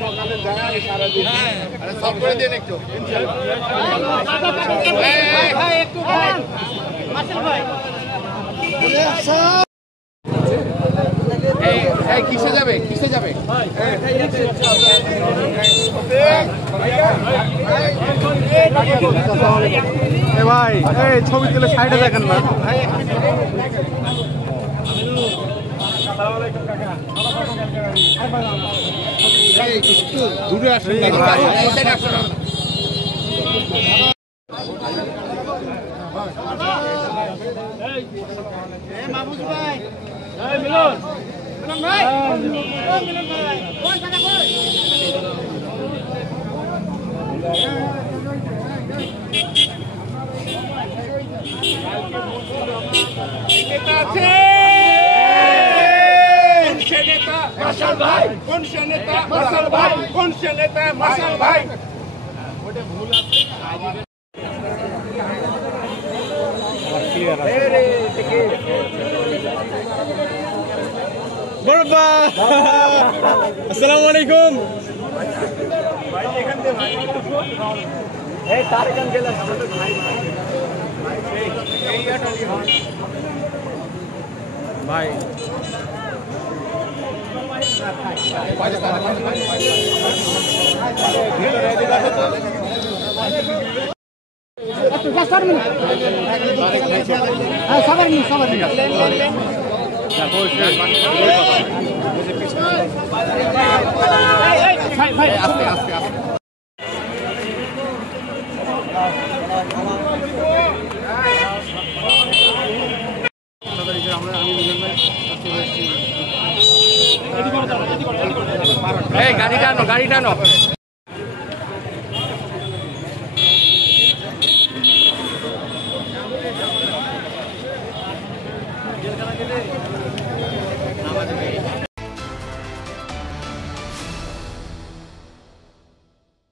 সকালে যাই সারাদিন সব করে দেন একটু কিসে যাবে কিসে যাবে ভাই এই ছবি তুলে সাইডে দেখেন না দূরে আসুন মার্শাল ভাই কোন সে নেতা মার্শাল ভাই কোন সে নেতা মার্শাল ভাই ওটা ভুল আছে বড়বা আসসালামু আলাইকুম ভাই এখান থেকে ভাই এই তার এখান গেল ভাই ভাই গাড়ি টানো গাড়ি টানো